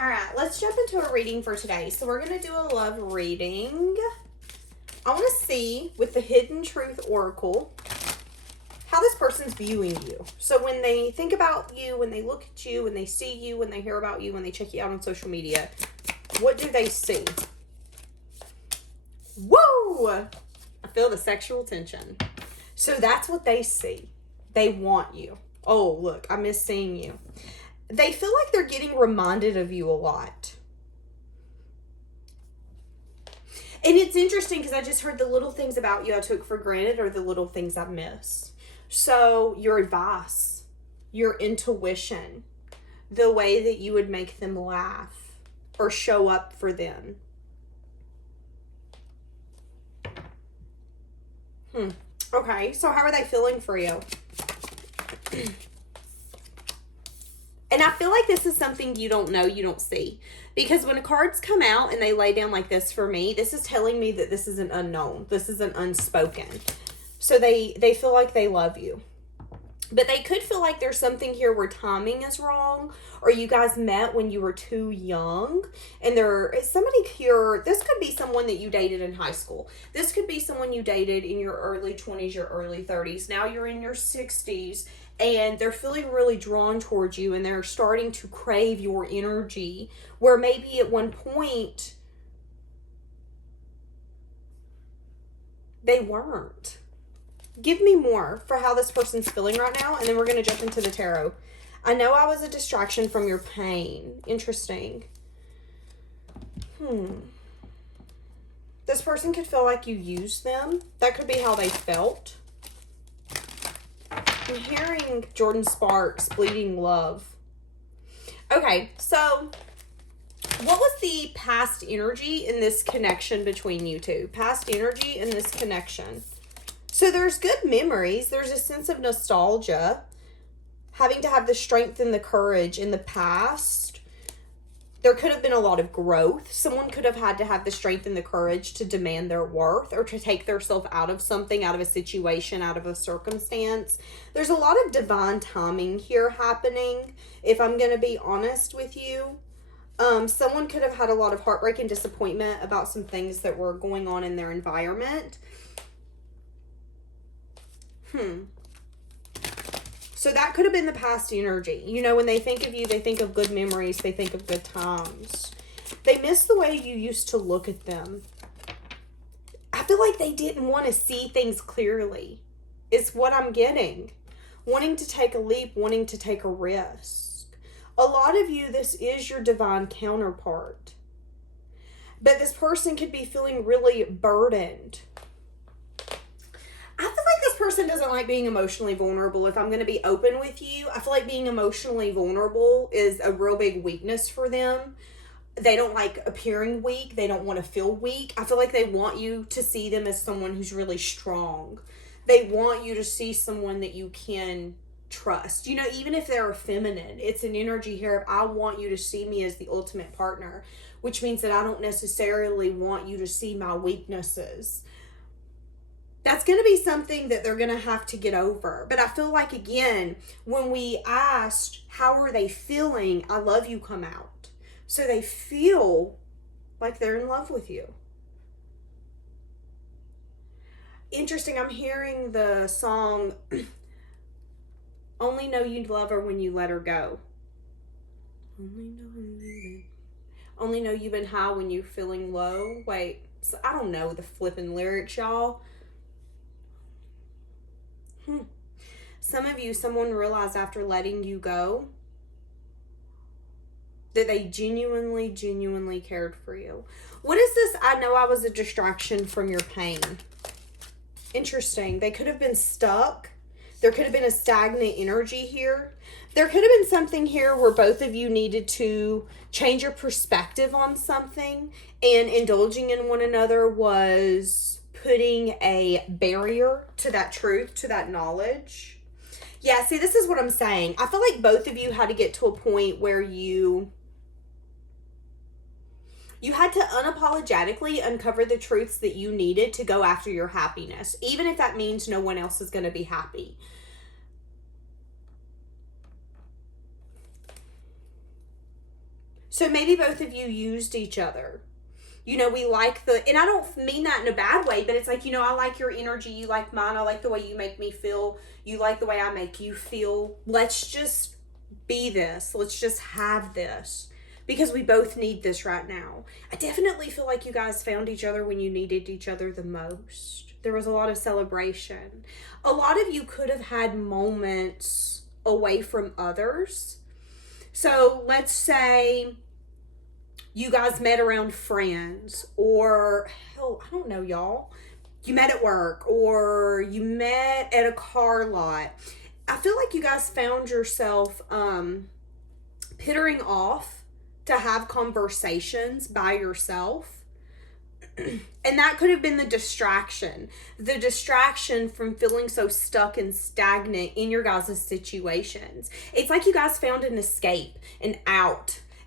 All right, let's jump into a reading for today. So we're going to do a love reading. I want to see, with the Hidden Truth Oracle, how this person's viewing you. So when they think about you, when they look at you, when they see you, when they hear about you, when they check you out on social media, what do they see? Woo! I feel the sexual tension. So that's what they see. They want you. Oh, look, I miss seeing you. They feel like they're getting reminded of you a lot. And it's interesting because I just heard the little things about you I took for granted are the little things I miss. So your advice, your intuition, the way that you would make them laugh or show up for them. Okay, so how are they feeling for you? And I feel like this is something you don't know, you don't see. Because when cards come out and they lay down like this for me, this is telling me that this is an unknown. This is an unspoken. So they feel like they love you. But they could feel like there's something here where timing is wrong, or you guys met when you were too young, and there is somebody here. This could be someone that you dated in high school. This could be someone you dated in your early 20s, your early 30s. Now you're in your 60s, and they're feeling really drawn towards you, and they're starting to crave your energy, where maybe at one point they weren't. Give me more for how this person's feeling right now, and then we're going to jump into the tarot. I know I was a distraction from your pain. Interesting. This person could feel like you used them. That could be how they felt. I'm hearing Jordan Sparks, Bleeding Love. Okay, so what was the past energy in this connection between you two? Past energy in this connection. So there's good memories. There's a sense of nostalgia. Having to have the strength and the courage in the past. There could have been a lot of growth. Someone could have had to have the strength and the courage to demand their worth, or to take themselves out of something, out of a situation, out of a circumstance. There's a lot of divine timing here happening, if I'm going to be honest with you. Someone could have had a lot of heartbreak and disappointment about some things that were going on in their environment. So that could have been the past energy. You know, when they think of you, they think of good memories. They think of good times. They miss the way you used to look at them. I feel like they didn't want to see things clearly. Is what I'm getting. Wanting to take a leap, wanting to take a risk. A lot of you, this is your divine counterpart. But this person could be feeling really burdened. I feel like this person doesn't like being emotionally vulnerable. If I'm going to be open with you, I feel like being emotionally vulnerable is a real big weakness for them. They don't like appearing weak. They don't want to feel weak. I feel like they want you to see them as someone who's really strong. They want you to see someone that you can trust. You know, even if they're feminine, it's an energy here of I want you to see me as the ultimate partner, which means that I don't necessarily want you to see my weaknesses. That's going to be something that they're going to have to get over. But I feel like, again, when we asked, how are they feeling? I love you come out. So they feel like they're in love with you. Interesting. I'm hearing the song, Only Know You Love Her When You Let Her Go. Only know you've been high when you're feeling low. Wait, so I don't know the flipping lyrics, y'all. Some of you, someone realized after letting you go that they genuinely cared for you. What is this? I know I was a distraction from your pain. Interesting. They could have been stuck. There could have been a stagnant energy here. There could have been something here where both of you needed to change your perspective on something, and indulging in one another was putting a barrier to that truth, to that knowledge. Yeah, see, this is what I'm saying. I feel like both of you had to get to a point where you had to unapologetically uncover the truths that you needed to go after your happiness, even if that means no one else is going to be happy. So maybe both of you used each other. You know, we like and I don't mean that in a bad way, but it's like, you know, I like your energy, you like mine, I like the way you make me feel, you like the way I make you feel. Let's just be this. Let's just have this. Because we both need this right now. I definitely feel like you guys found each other when you needed each other the most. There was a lot of celebration. A lot of you could have had moments away from others. So let's say you guys met around friends, or hell, I don't know, y'all. You met at work, or you met at a car lot. I feel like you guys found yourself pittering off to have conversations by yourself. And that could have been the distraction from feeling so stuck and stagnant in your guys' situations. It's like you guys found an escape, an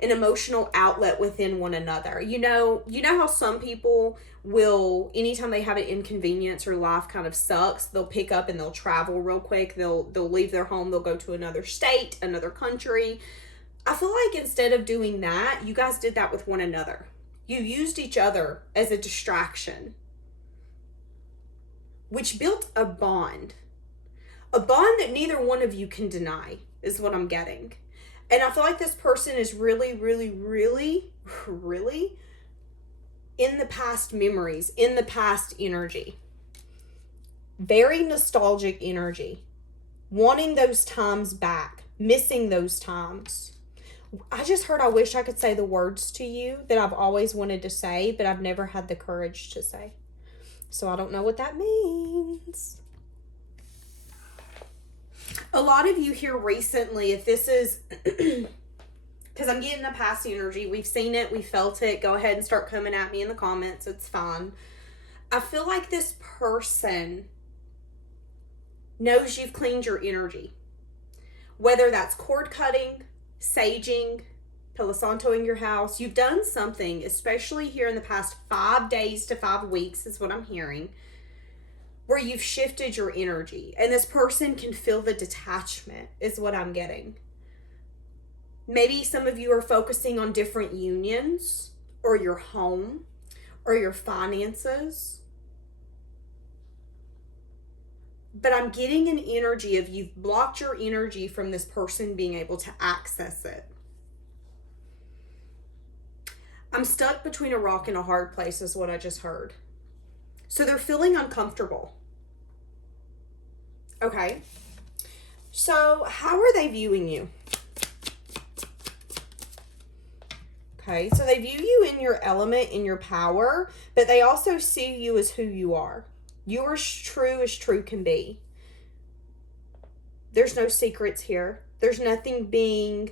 emotional outlet within one another. You know how some people will, anytime they have an inconvenience or life kind of sucks, they'll pick up and they'll travel real quick. They'll leave their home, they'll go to another state, another country. I feel like instead of doing that, you guys did that with one another. You used each other as a distraction, which built a bond that neither one of you can deny, is what I'm getting. And I feel like this person is really, really, really, really in the past memories, in the past energy. Very nostalgic energy. Wanting those times back, missing those times. I just heard I wish I could say the words to you that I've always wanted to say, but I've never had the courage to say. So I don't know what that means. A lot of you here recently, if this is, because I'm getting the past energy, we've seen it, we felt it, go ahead and start coming at me in the comments, it's fine. I feel like this person knows you've cleaned your energy. Whether that's cord cutting, saging, Palo Santoing your house, you've done something, especially here in the past 5 days to 5 weeks is what I'm hearing, where you've shifted your energy. And this person can feel the detachment is what I'm getting. Maybe some of you are focusing on different unions, or your home, or your finances. But I'm getting an energy of you've blocked your energy from this person being able to access it. I'm stuck between a rock and a hard place is what I just heard. So they're feeling uncomfortable. Okay. So how are they viewing you? Okay. So they view you in your element, in your power, but they also see you as who you are. You're as true can be. There's no secrets here. There's nothing being...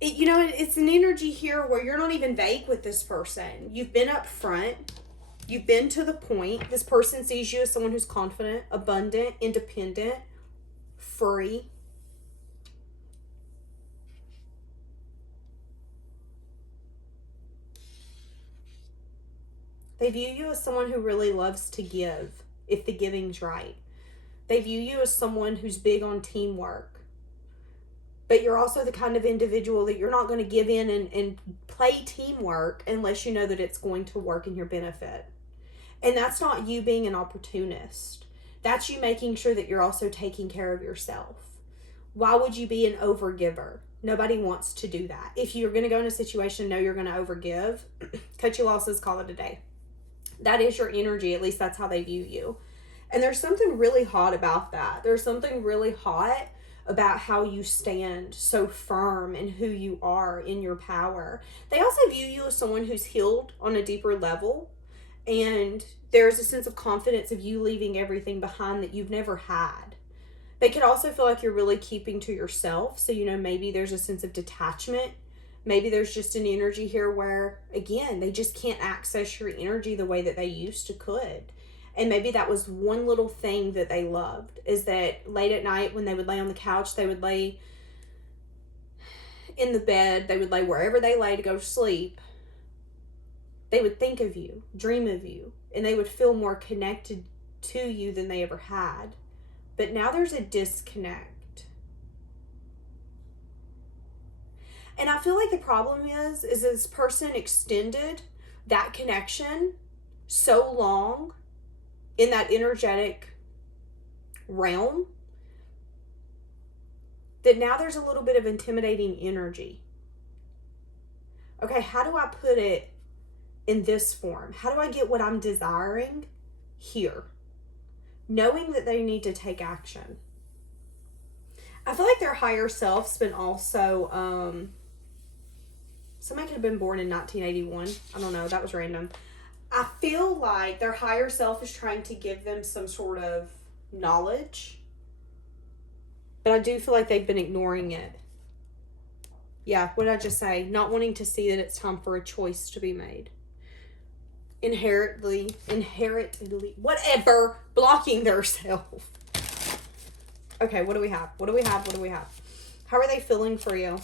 it's an energy here where you're not even vague with this person. You've been upfront. You've been to the point. This person sees you as someone who's confident, abundant, independent, free. They view you as someone who really loves to give, if the giving's right. They view you as someone who's big on teamwork. But you're also the kind of individual that you're not going to give in and play teamwork unless you know that it's going to work in your benefit. And that's not you being an opportunist. That's you making sure that you're also taking care of yourself. Why would you be an overgiver? Nobody wants to do that. If you're going to go in a situation, know you're going to overgive, cut your losses, call it a day. That is your energy. At least that's how they view you. And there's something really hot about that. There's something really hot about how you stand so firm in who you are in your power. They also view you as someone who's healed on a deeper level. And there's a sense of confidence of you leaving everything behind that you've never had. They could also feel like you're really keeping to yourself. So, maybe there's a sense of detachment. Maybe there's just an energy here where, again, they just can't access your energy the way that they used to could. And maybe that was one little thing that they loved, is that late at night when they would lay on the couch, they would lay in the bed, they would lay wherever they lay to go to sleep. They would think of you, dream of you, and they would feel more connected to you than they ever had. But now there's a disconnect. And I feel like the problem is this person extended that connection so long in that energetic realm that now there's a little bit of intimidating energy. Okay, how do I put it in this form? How do I get what I'm desiring here? Knowing that they need to take action. I feel like their higher self's been also, somebody could have been born in 1981. I don't know, that was random. I feel like their higher self is trying to give them some sort of knowledge, but I do feel like they've been ignoring it. Yeah, what did I just say? Not wanting to see that it's time for a choice to be made. Inherently, whatever, blocking their self. Okay, what do we have? How are they feeling for you?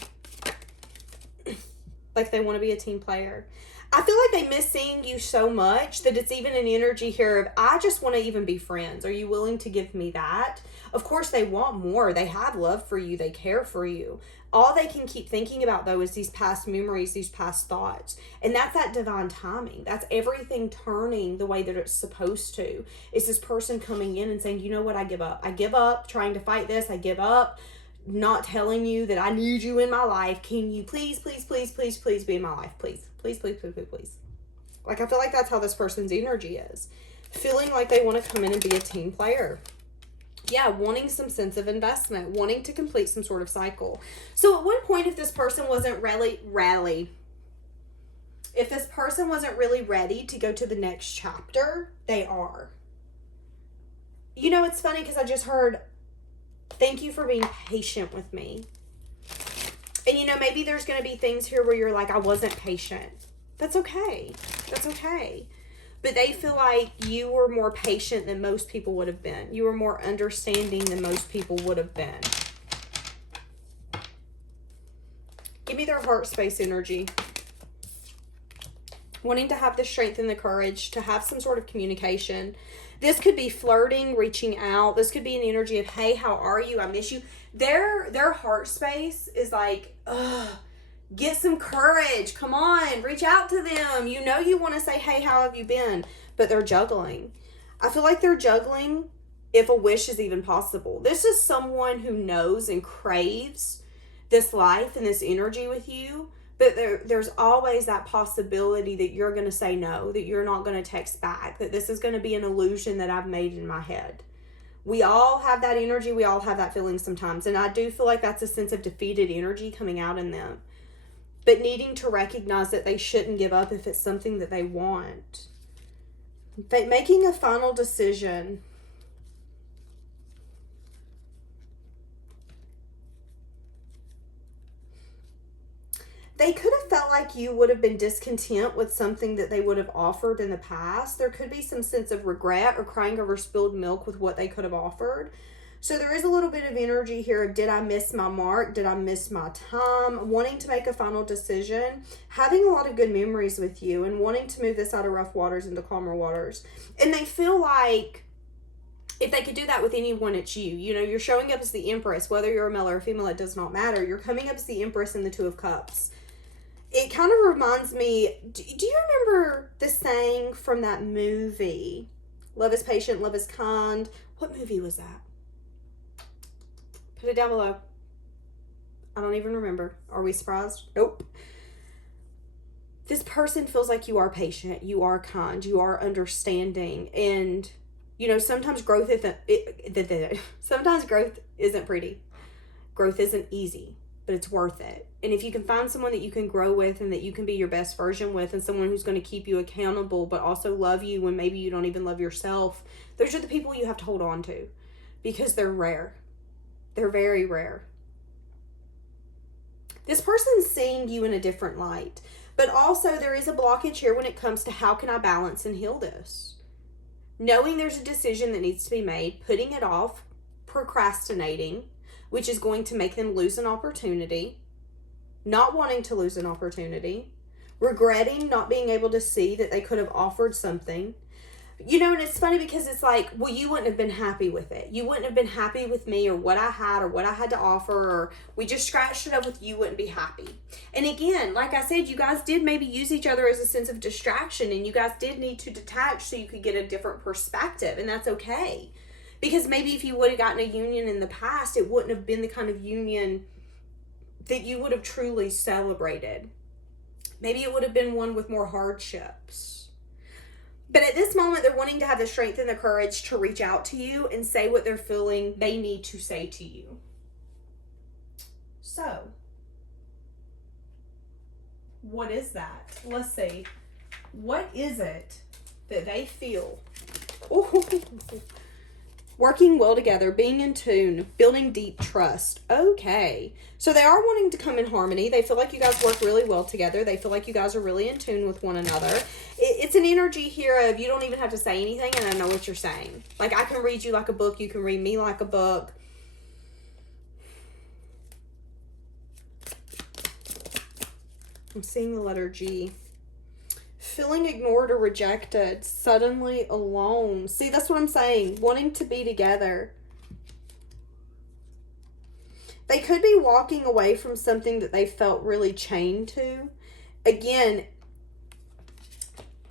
Like they want to be a team player. I feel like they miss seeing you so much that it's even an energy here of, I just want to even be friends. Are you willing to give me that? Of course, they want more. They have love for you. They care for you. All they can keep thinking about, though, is these past memories, these past thoughts. And that's that divine timing. That's everything turning the way that it's supposed to. It's this person coming in and saying, you know what, I give up. I give up trying to fight this. I give up not telling you that I need you in my life. Can you please be in my life? Please. Like, I feel like that's how this person's energy is. Feeling like they want to come in and be a team player. Yeah, wanting some sense of investment, wanting to complete some sort of cycle. So at one point, if this person wasn't really ready to go to the next chapter, they are. You know, it's funny because I just heard, thank you for being patient with me. And you know, maybe there's going to be things here where you're like, I wasn't patient. That's okay. But they feel like you were more patient than most people would have been. You were more understanding than most people would have been. Give me their heart space energy. Wanting to have the strength and the courage to have some sort of communication. This could be flirting, reaching out. This could be an energy of, hey, how are you? I miss you. Their heart space is like, ugh. Get some courage. Come on. Reach out to them. You know you want to say, hey, how have you been? But they're juggling. I feel like they're juggling if a wish is even possible. This is someone who knows and craves this life and this energy with you. But there's always that possibility that you're going to say no, that you're not going to text back, that this is going to be an illusion that I've made in my head. We all have that energy. We all have that feeling sometimes. And I do feel like that's a sense of defeated energy coming out in them. But needing to recognize that they shouldn't give up if it's something that they want. But making a final decision. They could have felt like you would have been discontent with something that they would have offered in the past. There could be some sense of regret or crying over spilled milk with what they could have offered. So there is a little bit of energy here of, did I miss my mark? Did I miss my time? Wanting to make a final decision. Having a lot of good memories with you and wanting to move this out of rough waters into calmer waters. And they feel like if they could do that with anyone, it's you. You know, you're showing up as the Empress. Whether you're a male or a female, it does not matter. You're coming up as the Empress in the Two of Cups. It kind of reminds me, do you remember the saying from that movie? Love is patient, love is kind. What movie was that? Put it down below. I don't even remember. Are we surprised? Nope. This person feels like you are patient, you are kind, you are understanding, and you know, sometimes growth isn't pretty. Growth isn't easy, but it's worth it. And if you can find someone that you can grow with and that you can be your best version with, and someone who's going to keep you accountable but also love you when maybe you don't even love yourself, those are the people you have to hold on to, because they're rare. They're very rare. This person's seeing you in a different light. But also there is a blockage here when it comes to how can I balance and heal this. Knowing there's a decision that needs to be made, putting it off, procrastinating, which is going to make them lose an opportunity, not wanting to lose an opportunity, regretting not being able to see that they could have offered something. You know, and it's funny because it's like, well, you wouldn't have been happy with it. You wouldn't have been happy with me or what I had to offer, or we just scratched it up with you wouldn't be happy. And again, like I said, you guys did maybe use each other as a sense of distraction, and you guys did need to detach so you could get a different perspective, and that's okay. Because maybe if you would have gotten a union in the past, it wouldn't have been the kind of union that you would have truly celebrated. Maybe it would have been one with more hardships. But at this moment, they're wanting to have the strength and the courage to reach out to you and say what they're feeling they need to say to you. So, what is that? Let's see. What is it that they feel? Ooh. Working well together, being in tune, building deep trust. Okay. So they are wanting to come in harmony. They feel like you guys work really well together. They feel like you guys are really in tune with one another. It's an energy here of you don't even have to say anything and I know what you're saying. Like I can read you like a book. You can read me like a book. I'm seeing the letter G. Feeling ignored or rejected, suddenly alone. See, that's what I'm saying. Wanting to be together. They could be walking away from something that they felt really chained to. Again,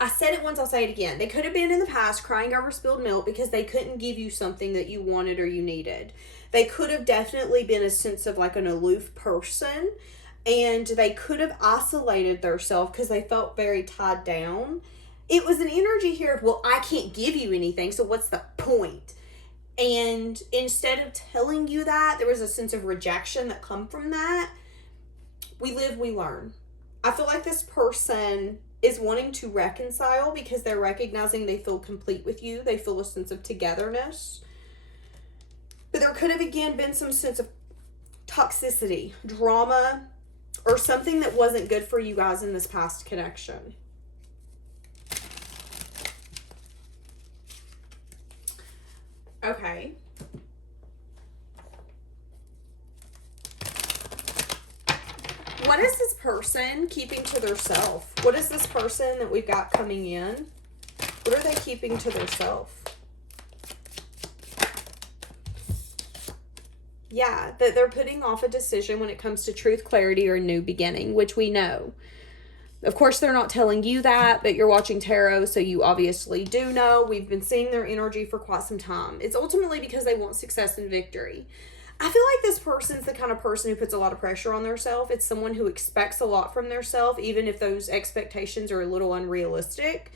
I said it once, I'll say it again. They could have been in the past crying over spilled milk because they couldn't give you something that you wanted or you needed. They could have definitely been a sense of like an aloof person. And they could have isolated themselves because they felt very tied down. It was an energy here of, well, I can't give you anything, so what's the point? And instead of telling you that, there was a sense of rejection that come from that. We live, we learn. I feel like this person is wanting to reconcile because they're recognizing they feel complete with you. They feel a sense of togetherness. But there could have, again, been some sense of toxicity, drama, or something that wasn't good for you guys in this past connection. Okay. What is this person keeping to their self? What is this person that we've got coming in? What are they keeping to their self? Yeah, that they're putting off a decision when it comes to truth, clarity, or a new beginning, which we know. Of course, they're not telling you that, but you're watching tarot, so you obviously do know. We've been seeing their energy for quite some time. It's ultimately because they want success and victory. I feel like this person's the kind of person who puts a lot of pressure on themselves. It's someone who expects a lot from themselves, even if those expectations are a little unrealistic.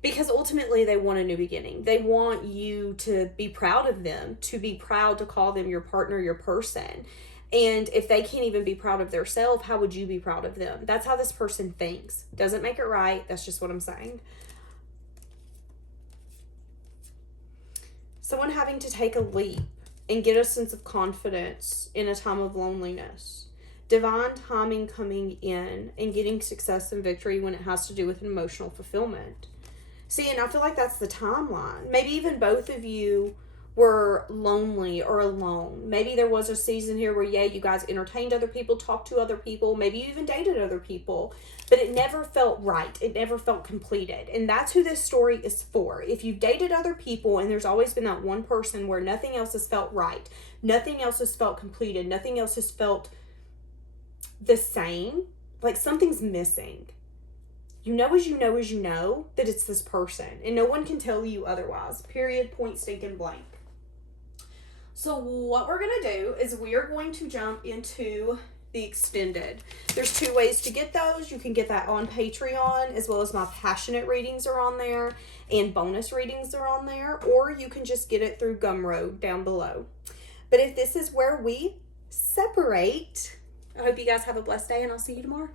Because ultimately they want a new beginning. They want you to be proud of them, to be proud to call them your partner, your person. And if they can't even be proud of themselves, how would you be proud of them? That's how this person thinks. Doesn't make it right. That's just what I'm saying. Someone having to take a leap and get a sense of confidence in a time of loneliness. Divine timing coming in and getting success and victory when it has to do with emotional fulfillment. See, and I feel like that's the timeline. Maybe even both of you were lonely or alone. Maybe there was a season here where, yeah, you guys entertained other people, talked to other people, maybe you even dated other people, but it never felt right. It never felt completed. And that's who this story is for. If you've dated other people and there's always been that one person where nothing else has felt right, nothing else has felt completed, nothing else has felt the same, like something's missing. You know as you know as you know that it's this person. And no one can tell you otherwise. Period, point, stinking blank. So what we're going to do is we are going to jump into the extended. There's two ways to get those. You can get that on Patreon, as well as my passionate readings are on there. And bonus readings are on there. Or you can just get it through Gumroad down below. But if this is where we separate, I hope you guys have a blessed day and I'll see you tomorrow.